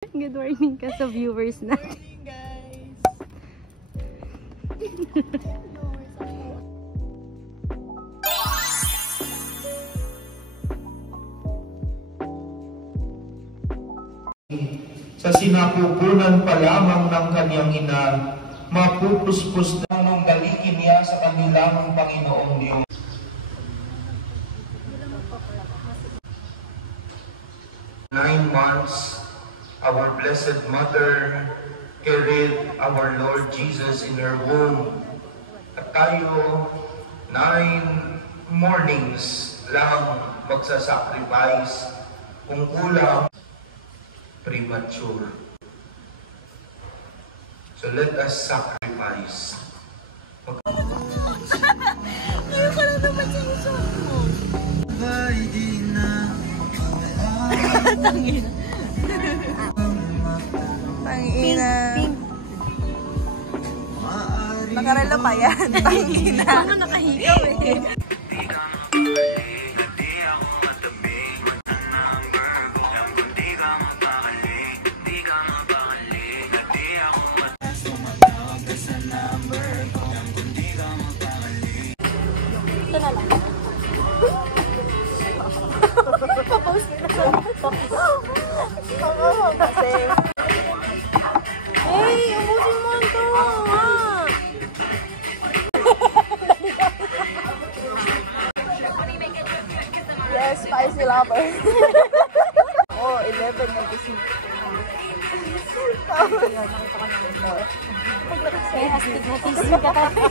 Good morning ka sa viewers natin. Sa sinapupunan pa lamang ng kanyang ina, mapupuspos na nung dalikin niya sa kanilang Panginoong Diyos. Nine months, our Blessed Mother carried our Lord Jesus in her womb. At tayo, 9 mornings lang magsasacrifice, kung kulang, premature. So let us sacrifice. Hindi ko lang naman yung shot mo. Tangina. Tangina. Nakarelo pa yan. Tangina. Ako nakahigaw eh. Ito na lang. Papost na sa kasi. Hey, ubusin mo ito. Yes, spicy lover. Oh, 11 na gising. Pag nakasaya, astigmatism ka tayo.